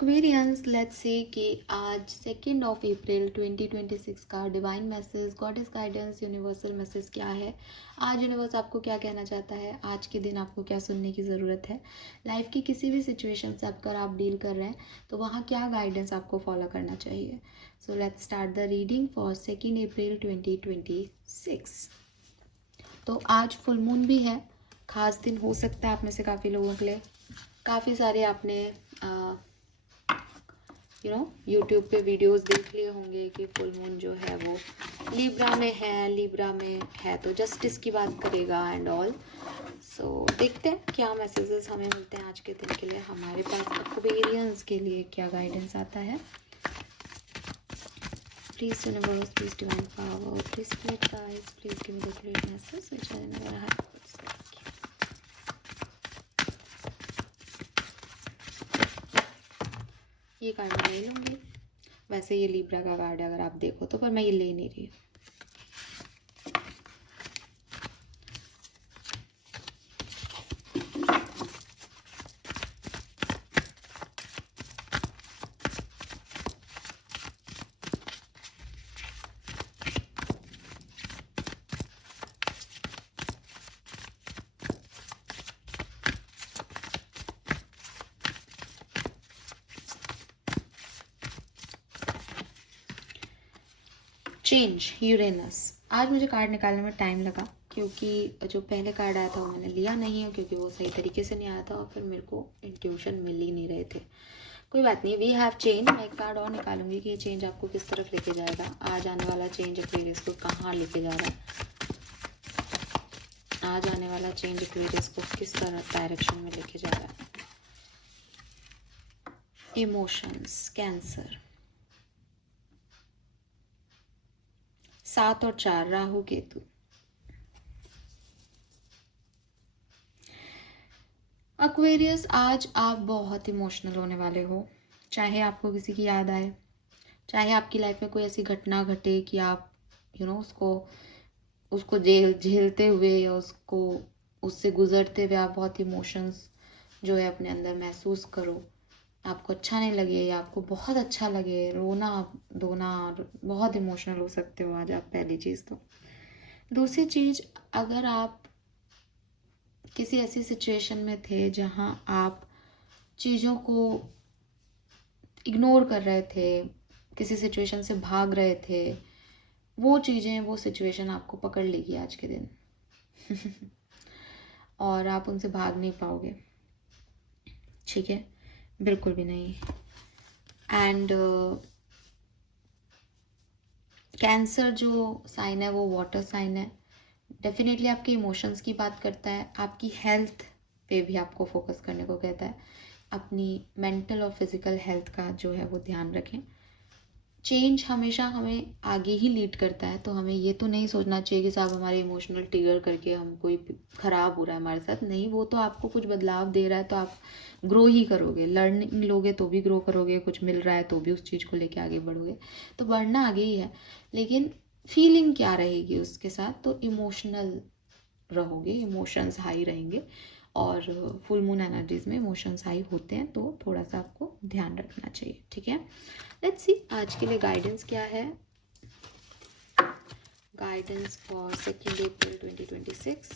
Aquarians, let's say कि आज 2 अप्रैल 2026 का divine message, goddess guidance, universal message क्या है। आज यूनिवर्स आपको क्या कहना चाहता है, आज के दिन आपको क्या सुनने की ज़रूरत है। लाइफ की किसी भी सिचुएशन से अगर आप डील कर रहे हैं तो वहाँ क्या गाइडेंस आपको फॉलो करना चाहिए। So let's start the reading for 2 अप्रैल 2026। तो आज फुल मून भी है, खास दिन हो सकता है आप में से काफ़ी लोगों के लिए। काफ़ी सारे आपने यूट्यूब पे वीडियोस देख लिए होंगे कि फुल मून जो है वो लिब्रा में है तो जस्टिस की बात करेगा एंड ऑल। सो देखते हैं क्या मैसेजेस हमें मिलते हैं आज के दिन के लिए। हमारे पास एक्वेरियंस के लिए क्या गाइडेंस आता है। Please universe, please divine power, please spirit guides, please give me the great message which I never had. ये कार्ड मैं ले लूँगी। वैसे ये लिब्रा का कार्ड है अगर आप देखो तो, पर मैं ये ले नहीं रही हूँ। Change, Uranus. आज मुझे कार्ड निकालने में टाइम लगा क्योंकि जो पहले कार्ड आया था वो मैंने लिया नहीं है क्योंकि वो सही तरीके से नहीं आया था और फिर मेरे को इंट्यूशन मिल ही नहीं रहे थे। कोई बात नहीं, वी हैव चेंज। मैं एक कार्ड और निकालूंगी कि ये चेंज आपको किस तरफ लेके जाएगा। आज आने वाला चेंज एक्वेरियस को कहाँ लेके जा रहा है। आज आने वाला चेंज एक्वेरियस को किस तरह डायरेक्शन में लेके जा रहा है। Emotions, cancer. 7 और 4, राहु केतु। एक्वेरियस, आज आप बहुत इमोशनल होने वाले हो। चाहे आपको किसी की याद आए, चाहे आपकी लाइफ में कोई ऐसी घटना घटे कि आप उसको झेलते हुए या उससे गुजरते हुए आप बहुत इमोशंस जो है अपने अंदर महसूस करो। आपको अच्छा नहीं लगे या आपको बहुत अच्छा लगे, रोना धोना, बहुत इमोशनल हो सकते हो आज आप। पहली चीज़ तो। दूसरी चीज़, अगर आप किसी ऐसी सिचुएशन में थे जहां आप चीज़ों को इग्नोर कर रहे थे, किसी सिचुएशन से भाग रहे थे, वो चीज़ें, वो सिचुएशन आपको पकड़ लेगी आज के दिन और आप उनसे भाग नहीं पाओगे। ठीक है, बिल्कुल भी नहीं। एंड कैंसर जो साइन है वो वाटर साइन है। डेफिनेटली आपके इमोशंस की बात करता है, आपकी हेल्थ पे भी आपको फोकस करने को कहता है। अपनी मेंटल और फिजिकल हेल्थ का जो है वो ध्यान रखें। चेंज हमेशा हमें आगे ही लीड करता है, तो हमें ये तो नहीं सोचना चाहिए कि साहब हमारे इमोशनल ट्रिगर करके हम कोई ख़राब हो रहा है हमारे साथ। नहीं, वो तो आपको कुछ बदलाव दे रहा है तो आप ग्रो ही करोगे। लर्निंग लोगे तो भी ग्रो करोगे, कुछ मिल रहा है तो भी उस चीज़ को लेके आगे बढ़ोगे। तो बढ़ना आगे ही है, लेकिन फीलिंग क्या रहेगी उसके साथ, तो इमोशनल रहोगे, इमोशंस हाई रहेंगे। और फुल मून एनर्जीज में इमोशंस हाई होते हैं, तो थोड़ा सा आपको ध्यान रखना चाहिए। ठीक है, लेट्स सी आज के लिए गाइडेंस क्या है। Guidance for 2 April 2026।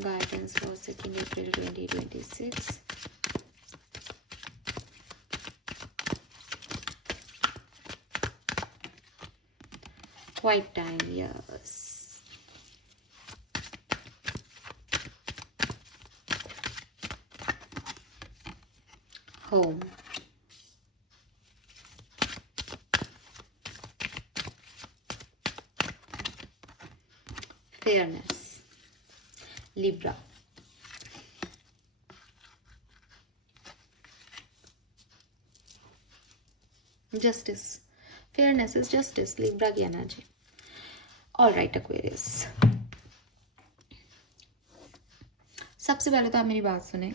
Guidance for 2 April 2026। Quiet time, yes. Home, fairness, Libra, justice. Fairness is justice, Libra की एनर्जी। ऑल राइट एक्वेरियस, सबसे पहले तो आप मेरी बात सुने।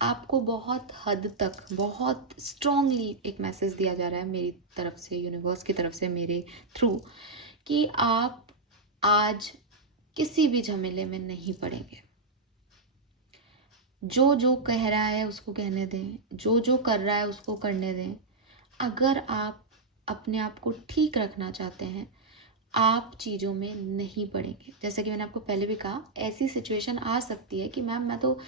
आपको बहुत हद तक, बहुत स्ट्रांगली एक मैसेज दिया जा रहा है मेरी तरफ से, यूनिवर्स की तरफ से, मेरे थ्रू, कि आप आज किसी भी झमेले में नहीं पड़ेंगे। जो जो कह रहा है उसको कहने दें, जो जो कर रहा है उसको करने दें। अगर आप अपने आप को ठीक रखना चाहते हैं, आप चीज़ों में नहीं पड़ेंगे। जैसे कि मैंने आपको पहले भी कहा, ऐसी सिचुएशन आ सकती है कि मैम मैं तो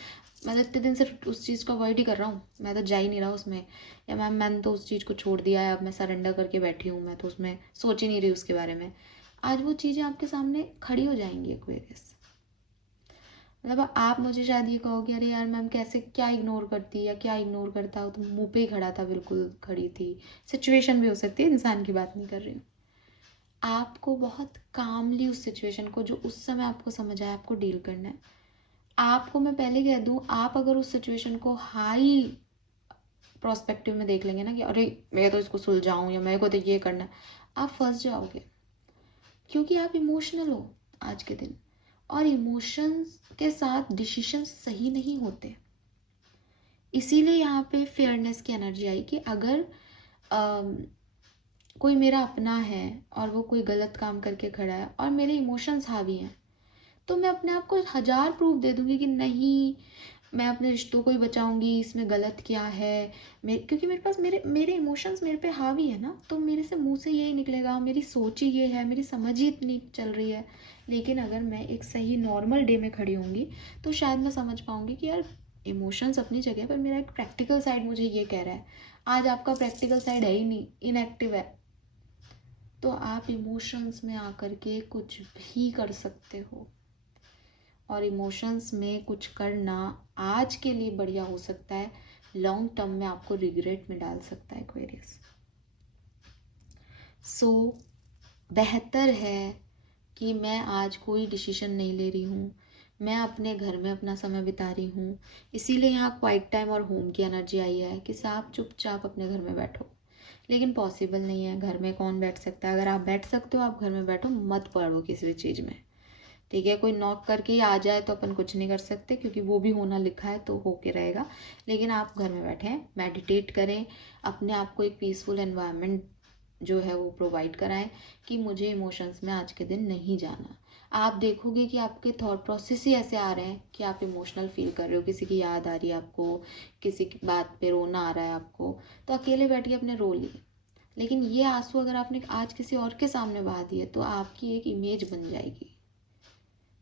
इतने दिन से उस चीज़ को अवॉइड ही कर रहा हूँ, मैं तो जा ही नहीं रहा उसमें, या मैम मैंने तो उस चीज़ को छोड़ दिया है, अब मैं सरेंडर करके बैठी हूँ, मैं तो उसमें सोच ही नहीं रही उसके बारे में। आज वो चीज़ें आपके सामने खड़ी हो जाएंगी एक्वेरियस। मतलब आप मुझे शायद ये कहोगे, अरे यार मैम कैसे, क्या इग्नोर करती या क्या इग्नोर करता हो, तो मुंह पे ही खड़ा था, बिल्कुल खड़ी थी। सिचुएशन भी हो सकती है, इंसान की बात नहीं कर रही हूँ। आपको बहुत कामली उस सिचुएशन को, जो उस समय आपको समझ आया, आपको डील करना है। आपको मैं पहले कह दूं, आप अगर उस सिचुएशन को हाई प्रोस्पेक्टिव में देख लेंगे ना कि अरे मैं तो इसको सुलझाऊं या मेरे को तो ये करना है, आप फंस जाओगे। क्योंकि आप इमोशनल हो आज के दिन, और इमोशंस के साथ डिसीजन सही नहीं होते। इसीलिए यहाँ पे फेयरनेस की एनर्जी आई कि अगर कोई मेरा अपना है और वो कोई गलत काम करके खड़ा है और मेरे इमोशंस हावी हैं, तो मैं अपने आप को 1000 प्रूफ दे दूंगी कि नहीं, मैं अपने रिश्तों को ही बचाऊंगी, इसमें गलत क्या है। क्योंकि मेरे पास मेरे इमोशंस मेरे पे हावी है ना, तो मेरे से मुंह से यही निकलेगा, मेरी सोच ही ये है, मेरी समझ ही इतनी चल रही है। लेकिन अगर मैं एक सही नॉर्मल डे में खड़ी होंगी, तो शायद मैं समझ पाऊंगी कि यार इमोशंस अपनी जगह पर, मेरा एक प्रैक्टिकल साइड मुझे ये कह रहा है। आज आपका प्रैक्टिकल साइड है ही नहीं, इनएक्टिव है, तो आप इमोशंस में आकर के कुछ भी कर सकते हो। और इमोशंस में कुछ करना आज के लिए बढ़िया हो सकता है, लॉन्ग टर्म में आपको रिग्रेट में डाल सकता है एक्वेरियस। सो बेहतर है कि मैं आज कोई डिसीजन नहीं ले रही हूँ, मैं अपने घर में अपना समय बिता रही हूँ। इसीलिए यहाँ क्वाइट टाइम और होम की एनर्जी आई है कि आप चुपचाप अपने घर में बैठो। लेकिन पॉसिबल नहीं है, घर में कौन बैठ सकता है। अगर आप बैठ सकते हो, आप घर में बैठो, मत पड़ो किसी भी चीज़ में, ठीक है। कोई नॉक करके ही आ जाए तो अपन कुछ नहीं कर सकते, क्योंकि वो भी होना लिखा है तो होके रहेगा। लेकिन आप घर में बैठें, मेडिटेट करें, अपने आप को एक पीसफुल एनवायरनमेंट जो है वो प्रोवाइड कराएं कि मुझे इमोशंस में आज के दिन नहीं जाना। आप देखोगे कि आपके थॉट प्रोसेस ही ऐसे आ रहे हैं कि आप इमोशनल फील कर रहे हो, किसी की याद आ रही है आपको, किसी की बात पे रोना आ रहा है आपको, तो अकेले बैठ के अपने रो लिए। लेकिन ये आंसू अगर आपने आज किसी और के सामने बहा दिए, तो आपकी एक इमेज बन जाएगी,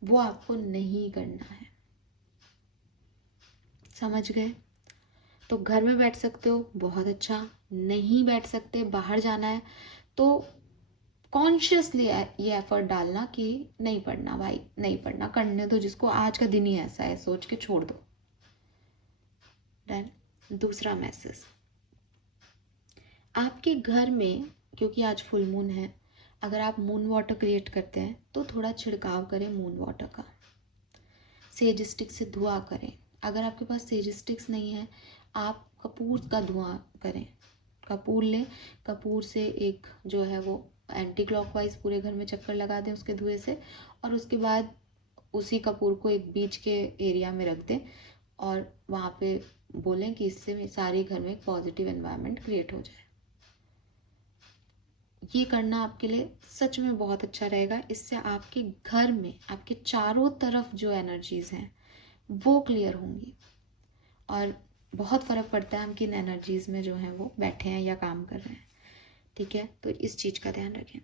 वो आपको नहीं करना है। समझ गए? तो घर में बैठ सकते हो, बहुत अच्छा। नहीं बैठ सकते, बाहर जाना है, तो कॉन्शियसली ये एफर्ट डालना कि नहीं पढ़ना भाई, नहीं पढ़ना, करने दो, जिसको आज का दिन ही ऐसा है सोच के छोड़ दो। देन दूसरा मैसेज, आपके घर में, क्योंकि आज फुल मून है, अगर आप मून वाटर क्रिएट करते हैं तो थोड़ा छिड़काव करें मून वाटर का। सेज स्टिक से धुआं करें। अगर आपके पास सेज स्टिक्स नहीं है, आप कपूर का धुआं करें। कपूर लें, कपूर से एक जो है वो एंटी क्लॉकवाइज पूरे घर में चक्कर लगा दें उसके धुएं से, और उसके बाद उसी कपूर को एक बीच के एरिया में रख दें और वहाँ पे बोलें कि इससे सारे घर में एक पॉजिटिव एनवायरनमेंट क्रिएट हो जाए। ये करना आपके लिए सच में बहुत अच्छा रहेगा। इससे आपके घर में, आपके चारों तरफ जो एनर्जीज हैं वो क्लियर होंगी, और बहुत फ़र्क पड़ता है हम किन एनर्जीज में जो है वो बैठे हैं या काम कर रहे हैं, ठीक है। तो इस चीज़ का ध्यान रखें।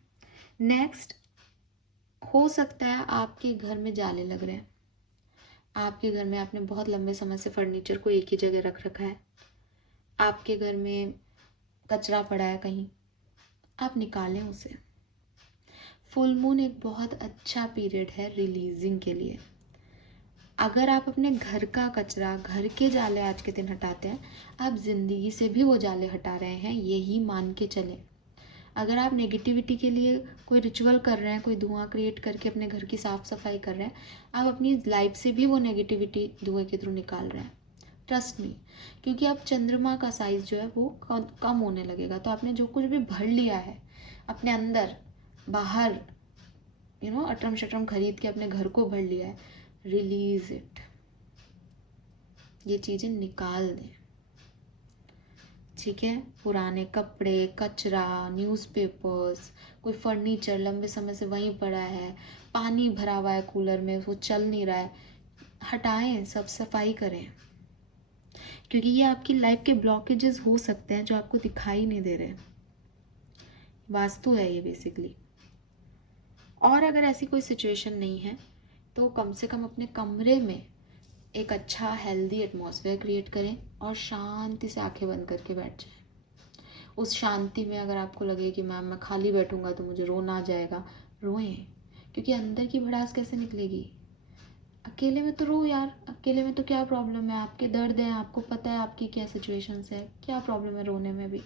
नेक्स्ट, हो सकता है आपके घर में जाले लग रहे हैं, आपके घर में आपने बहुत लंबे समय से फर्नीचर को एक ही जगह रख रखा है, आपके घर में कचरा पड़ा है कहीं, आप निकालें उसे। फुल मून एक बहुत अच्छा पीरियड है रिलीजिंग के लिए। अगर आप अपने घर का कचरा, घर के जाले आज के दिन हटाते हैं, आप जिंदगी से भी वो जाले हटा रहे हैं, यही मान के चलें। अगर आप नेगेटिविटी के लिए कोई रिचुअल कर रहे हैं, कोई धुआं क्रिएट करके अपने घर की साफ सफाई कर रहे हैं, आप अपनी लाइफ से भी वो नेगेटिविटी धुएं के थ्रू निकाल रहे हैं। ट्रस्ट मी, क्योंकि अब चंद्रमा का साइज जो है वो कम होने लगेगा, तो आपने जो कुछ भी भर लिया है अपने अंदर, बाहर अटरम शटरम खरीद के अपने घर को भर लिया है, रिलीज इट, ये चीजें निकाल दें, ठीक है। पुराने कपड़े, कचरा, न्यूज़पेपर्स, कोई फर्नीचर लंबे समय से वहीं पड़ा है, पानी भरा हुआ है कूलर में, वो चल नहीं रहा है, हटाएं, सब सफाई करें। क्योंकि ये आपकी लाइफ के ब्लॉकेजेस हो सकते हैं जो आपको दिखाई नहीं दे रहे। वास्तु है ये बेसिकली। और अगर ऐसी कोई सिचुएशन नहीं है तो कम से कम अपने कमरे में एक अच्छा हेल्दी एटमॉस्फेयर क्रिएट करें और शांति से आंखें बंद करके बैठ जाएं। उस शांति में अगर आपको लगे कि मैम मैं खाली बैठूंगा तो मुझे रोना आ जाएगा, रोएं, क्योंकि अंदर की भड़ास कैसे निकलेगी? अकेले में तो रो यार, अकेले में तो क्या प्रॉब्लम है? आपके दर्द है, आपको पता है आपकी क्या सिचुएशंस है, क्या प्रॉब्लम है रोने में भी?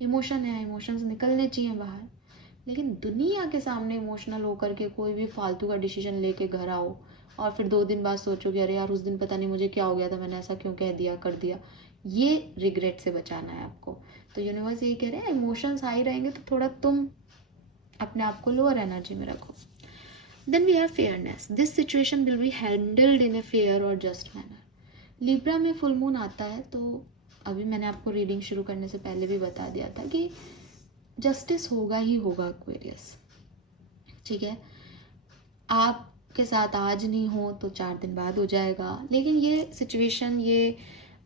इमोशन है, इमोशंस निकलने चाहिए बाहर। लेकिन दुनिया के सामने इमोशनल होकर के कोई भी फालतू का डिसीजन लेके घर आओ और फिर 2 दिन बाद सोचो कि अरे यार उस दिन पता नहीं मुझे क्या हो गया था, मैंने ऐसा क्यों कह दिया कर दिया, ये रिग्रेट से बचाना है आपको। तो यूनिवर्स यही कह रहे हैं, इमोशंस हाई रहेंगे तो थोड़ा तुम अपने आप को लोअर एनर्जी में रखो। Then we have fairness, this situation will be handled in a fair और जस्ट मैनर। लिब्रा में फुल मून आता है तो अभी मैंने आपको रीडिंग शुरू करने से पहले भी बता दिया था कि जस्टिस होगा ही होगा एक्वेरियस, ठीक है? आपके साथ आज नहीं हो तो 4 दिन बाद हो जाएगा, लेकिन ये सिचुएशन, ये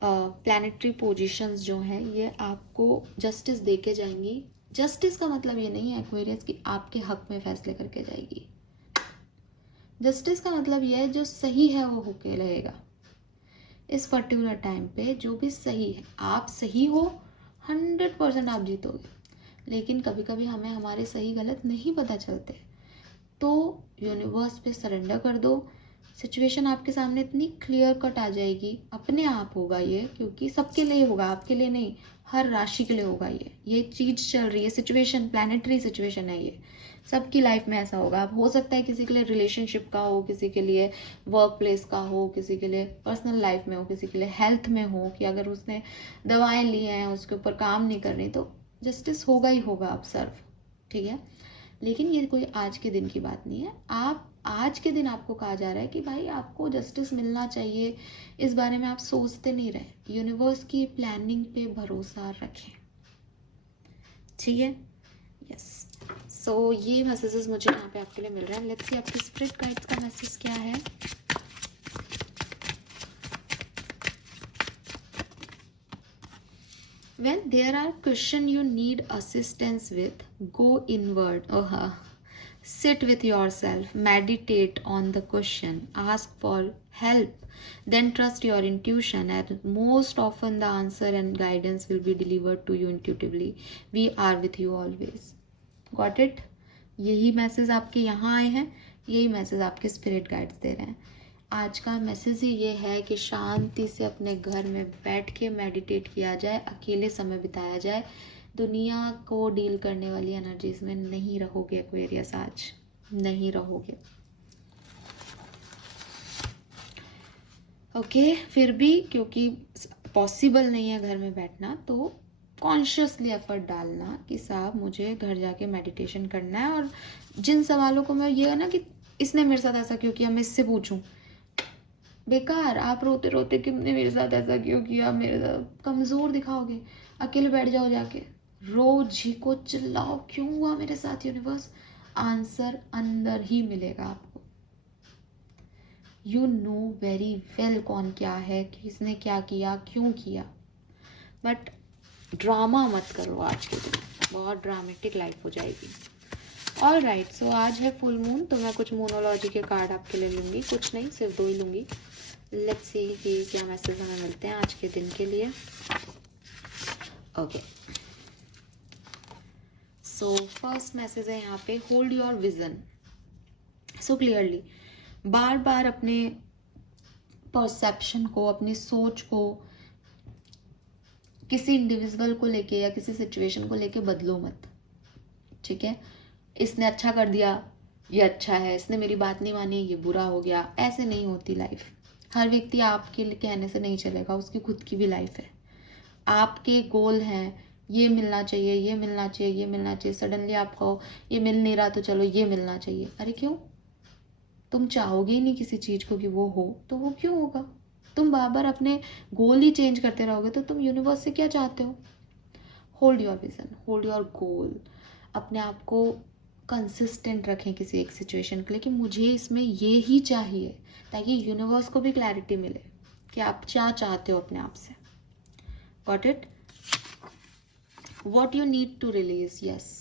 प्लैनेटरी पोजीशंस जो हैं ये आपको जस्टिस दे के जाएंगी। जस्टिस का मतलब ये नहीं है एक्वेरियस कि आपके हक में फैसले करके जाएगी। जस्टिस का मतलब ये है जो सही है वो होके रहेगा। इस पर्टिकुलर टाइम पे जो भी सही है, आप सही हो 100% आप जीतोगे। लेकिन कभी कभी हमें हमारे सही गलत नहीं पता चलते, तो यूनिवर्स पे सरेंडर कर दो। सिचुएशन आपके सामने इतनी क्लियर कट आ जाएगी, अपने आप होगा ये, क्योंकि सबके लिए होगा, आपके लिए नहीं, हर राशि के लिए होगा ये चीज चल रही है। सिचुएशन प्लैनेटरी सिचुएशन है ये, सबकी लाइफ में ऐसा होगा। अब हो सकता है किसी के लिए रिलेशनशिप का हो, किसी के लिए वर्क प्लेस का हो, किसी के लिए पर्सनल लाइफ में हो, किसी के लिए हेल्थ में हो, कि अगर उसने दवाएं ली हैं उसके ऊपर काम नहीं कर रही, तो जस्टिस होगा ही होगा आप सर्व, ठीक है? लेकिन ये कोई आज के दिन की बात नहीं है। आप आज के दिन आपको कहा जा रहा है कि भाई आपको जस्टिस मिलना चाहिए, इस बारे में आप सोचते नहीं रहे, यूनिवर्स की प्लानिंग पे भरोसा रखें, ठीक है? यस, सो ये मैसेजेस मुझे यहाँ पे आपके लिए मिल रहे हैं। लेट्स सी आपके स्पिरिट गाइड्स का मैसेज क्या है। When there are questions you need assistance with, go inward. Sit with yourself, meditate on the question, ask for help, then trust your intuition, and most often the answer and guidance will be delivered to you intuitively. We are with you always. Got it? यही message आपके यहाँ आए हैं, यही message आपके spirit guides दे रहे हैं। आज का मैसेज ही ये है कि शांति से अपने घर में बैठ के मेडिटेट किया जाए, अकेले समय बिताया जाए। दुनिया को डील करने वाली एनर्जीज में नहीं रहोगे एक्वेरियस, आज नहीं रहोगे। ओके, फिर भी क्योंकि पॉसिबल नहीं है घर में बैठना, तो कॉन्शियसली एफर्ट डालना कि साहब मुझे घर जाके मेडिटेशन करना है। और जिन सवालों को मैं, ये है ना कि इसने मेरे साथ ऐसा क्यों किया, मैं इससे पूछूं, बेकार। आप रोते रोते कि मेरे साथ ऐसा क्यों किया, मेरे साथ कमज़ोर दिखाओगे। अकेले बैठ जाओ जाके, रो, झीको, चिल्लाओ, क्यों हुआ मेरे साथ यूनिवर्स, आंसर अंदर ही मिलेगा आपको। यू नो वेरी वेल कौन क्या है, किसने क्या किया, क्यों किया। बट ड्रामा मत करो आज के दिन, बहुत ड्रामेटिक लाइफ हो जाएगी। ऑल राइट, सो आज है फुल मून, तो मैं कुछ मूनोलॉजी के कार्ड आपके लिए लूँगी, कुछ नहीं, सिर्फ 2 ही लूँगी। लेट्स सी कि क्या मैसेज हमें मिलते हैं आज के दिन के लिए। ओके, सो फर्स्ट मैसेज है यहाँ पे, hold your vision so clearly. बार बार अपने परसेप्शन को, अपनी सोच को किसी इंडिविजुअल को लेके या किसी सिचुएशन को लेके बदलो मत, ठीक है? इसने अच्छा कर दिया, ये अच्छा है, इसने मेरी बात नहीं मानी, ये बुरा हो गया। ऐसे नहीं होती लाइफ। हर व्यक्ति आपके कहने से नहीं चलेगा, उसकी खुद की भी लाइफ है। आपके गोल हैं, ये मिलना चाहिए, ये मिलना चाहिए, ये मिलना चाहिए। सडनली आप कहो ये मिल नहीं रहा तो चलो ये मिलना चाहिए। अरे क्यों? तुम चाहोगे ही नहीं किसी चीज़ को कि वो हो, तो वो क्यों होगा? तुम बार बार अपने गोल ही चेंज करते रहोगे तो तुम यूनिवर्स से क्या चाहते हो? Hold your vision, hold your goal. अपने आप को कंसिस्टेंट रखें किसी एक सिचुएशन के लिए कि मुझे इसमें ये ही चाहिए, ताकि यूनिवर्स को भी क्लैरिटी मिले कि आप क्या चाहते हो अपने आप से। Got it? What you need to release, yes.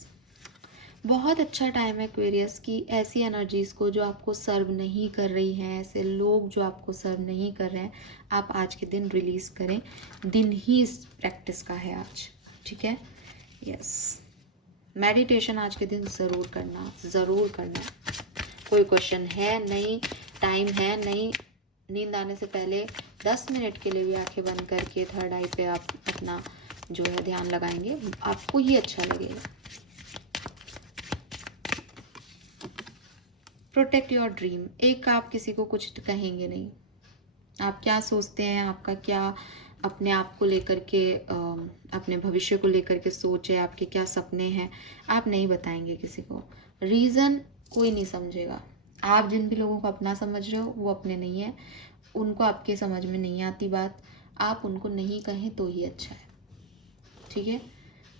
बहुत अच्छा टाइम है एक्वेरियस की ऐसी एनर्जीज को जो आपको सर्व नहीं कर रही हैं, ऐसे लोग जो आपको सर्व नहीं कर रहे हैं, आप आज के दिन रिलीज करें। दिन ही इस प्रैक्टिस का है आज, ठीक है? यस, मेडिटेशन आज के दिन ज़रूर करना, ज़रूर करना। कोई क्वेश्चन है नहीं, टाइम है नहीं, नींद आने से पहले 10 मिनट के लिए भी आंखें बंद करके थर्ड आई पे आप अपना जो है ध्यान लगाएंगे, आपको ही अच्छा लगेगा। Protect your dream. एक आप किसी को कुछ कहेंगे नहीं, आप क्या सोचते हैं, आपका क्या अपने आप को लेकर के अपने भविष्य को लेकर के सोच है, आपके क्या सपने हैं, आप नहीं बताएंगे किसी को। रीज़न कोई नहीं समझेगा। आप जिन भी लोगों को अपना समझ रहे हो वो अपने नहीं है, उनको आपके समझ में नहीं आती बात, आप उनको नहीं कहें तो ही अच्छा है, ठीक है?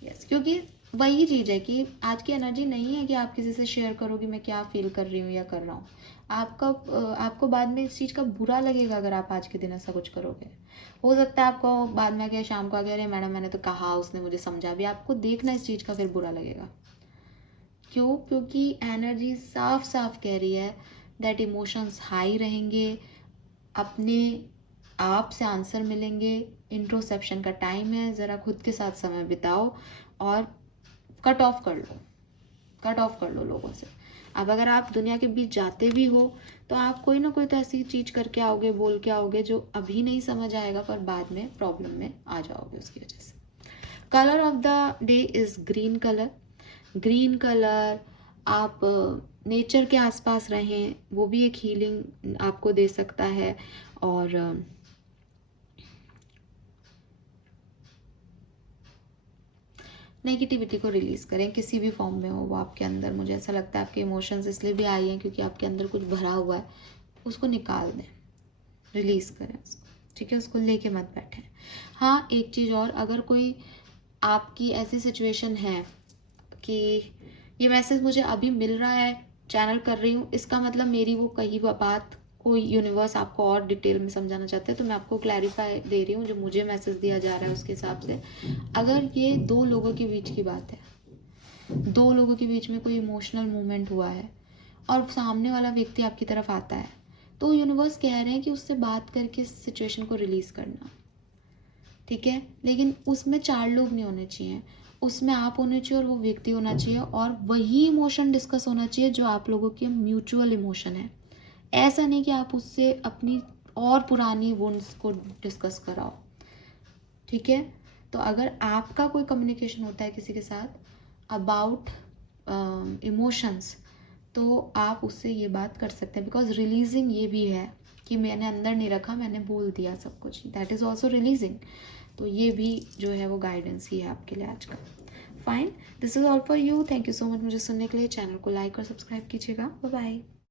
यस, क्योंकि वही चीज़ है कि आज की एनर्जी नहीं है कि आप किसी से शेयर करो कि मैं क्या फील कर रही हूँ या कर रहा हूँ। आपको बाद में इस चीज़ का बुरा लगेगा अगर आप आज के दिन ऐसा कुछ करोगे। हो सकता है आपको बाद में आके शाम को आके अरे मैडम मैंने तो कहा, उसने मुझे समझा भी, आपको देखना इस चीज़ का फिर बुरा लगेगा। क्यों? क्योंकि एनर्जी साफ साफ कह रही है दैट इमोशंस हाई रहेंगे, अपने आप से आंसर मिलेंगे, इंट्रोस्पेक्शन का टाइम है, ज़रा खुद के साथ समय बिताओ और कट ऑफ कर लो लोगों से। अब अगर आप दुनिया के बीच जाते भी हो तो आप कोई ना कोई तो ऐसी चीज करके आओगे, बोल के आओगे जो अभी नहीं समझ आएगा पर बाद में प्रॉब्लम में आ जाओगे उसकी वजह से। Colour of the day is green colour. Green colour, आप नेचर के आसपास रहें, वो भी एक हीलिंग आपको दे सकता है। और नेगेटिविटी को रिलीज़ करें, किसी भी फॉर्म में हो वो आपके अंदर। मुझे ऐसा लगता है आपके इमोशंस इसलिए भी आई हैं क्योंकि आपके अंदर कुछ भरा हुआ है, उसको निकाल दें, रिलीज़ करें उसको, ठीक है? उसको लेके मत बैठें। हाँ, एक चीज़ और, अगर कोई आपकी ऐसी सिचुएशन है कि ये मैसेज मुझे अभी मिल रहा है, चैनल कर रही हूँ, इसका मतलब मेरी वो कही हुआ बात कोई यूनिवर्स आपको और डिटेल में समझाना चाहते हैं, तो मैं आपको क्लैरिफाई दे रही हूँ जो मुझे मैसेज दिया जा रहा है उसके हिसाब से। अगर ये दो लोगों के बीच की बात है, दो लोगों के बीच में कोई इमोशनल मूवमेंट हुआ है और सामने वाला व्यक्ति आपकी तरफ आता है, तो यूनिवर्स कह रहे हैं कि उससे बात करके इस सिचुएशन को रिलीज करना, ठीक है? लेकिन उसमें 4 लोग नहीं होने चाहिए, उसमें आप होने चाहिए और वो व्यक्ति होना चाहिए, और वही इमोशन डिस्कस होना चाहिए जो आप लोगों के म्यूचुअल इमोशन है। ऐसा नहीं कि आप उससे अपनी और पुरानी वुंड्स को डिस्कस कराओ, ठीक है? तो अगर आपका कोई कम्युनिकेशन होता है किसी के साथ अबाउट इमोशंस, तो आप उससे ये बात कर सकते हैं, बिकॉज रिलीजिंग ये भी है कि मैंने अंदर नहीं रखा, मैंने बोल दिया सब कुछ, दैट इज़ ऑल्सो रिलीजिंग। तो ये भी जो है वो गाइडेंस ही है आपके लिए आज का। Fine, this is all for you. Thank you so much मुझे सुनने के लिए। चैनल को लाइक और सब्सक्राइब कीजिएगा। Bye bye.